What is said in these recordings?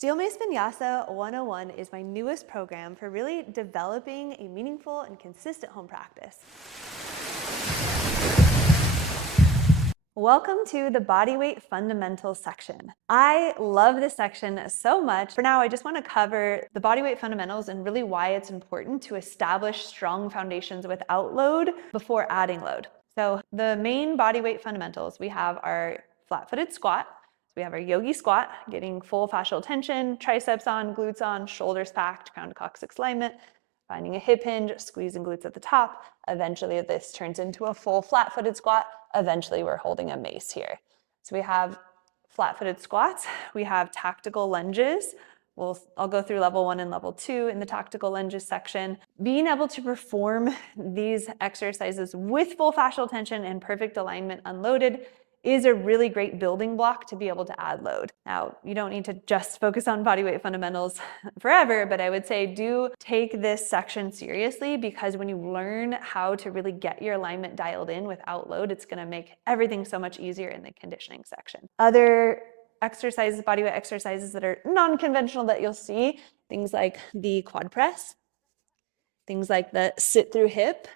Steel Mace Vinyasa 101 is my newest program for really developing a meaningful and consistent home practice. Welcome to the Bodyweight Fundamentals section. I love this section so much. For now, I just want to cover the bodyweight fundamentals and really why it's important to establish strong foundations without load before adding load. So the main bodyweight fundamentals, we have our flat-footed squat. So we have our yogi squat, getting full fascial tension, triceps on, glutes on, shoulders packed, crown to coccyx alignment, finding a hip hinge, squeezing glutes at the top. Eventually this turns into a full flat-footed squat. Eventually we're holding a mace here. So we have flat-footed squats, we have tactical lunges. I'll go through level 1 and level 2 in the tactical lunges section. Being able to perform these exercises with full fascial tension and perfect alignment unloaded is a really great building block to be able to add load. Now, you don't need to just focus on bodyweight fundamentals forever, but I would say do take this section seriously, because when you learn how to really get your alignment dialed in without load, it's gonna make everything so much easier in the conditioning section. Other exercises, bodyweight exercises that are non-conventional that you'll see, things like the quad press, things like the sit through hip,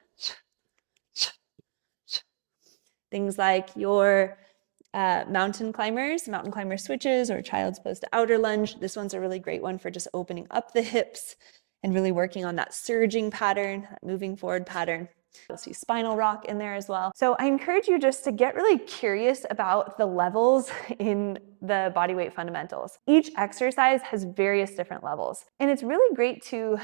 things like your mountain climber switches, or child's pose to outer lunge. This one's a really great one for just opening up the hips and really working on that surging pattern, that moving forward pattern. You'll see spinal rock in there as well. So I encourage you just to get really curious about the levels in the bodyweight fundamentals. Each exercise has various different levels, and it's really great to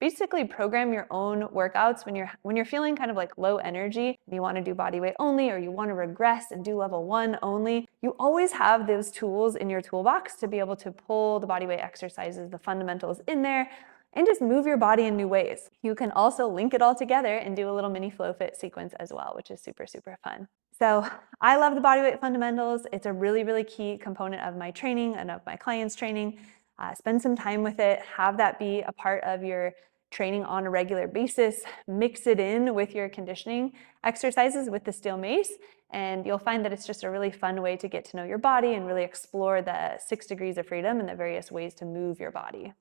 basically program your own workouts when you're feeling kind of like low energy. If you want to do bodyweight only, or you want to regress and do level 1 only, you always have those tools in your toolbox to be able to pull the bodyweight exercises, the fundamentals in there, and just move your body in new ways. You can also link it all together and do a little mini Flowfit sequence as well, which is super, super fun. So I love the bodyweight fundamentals. It's a really, really key component of my training and of my clients' training. Spend some time with it. Have that be a part of your training on a regular basis. Mix it in with your conditioning exercises with the steel mace, and you'll find that it's just a really fun way to get to know your body and really explore the 6 degrees of freedom and the various ways to move your body.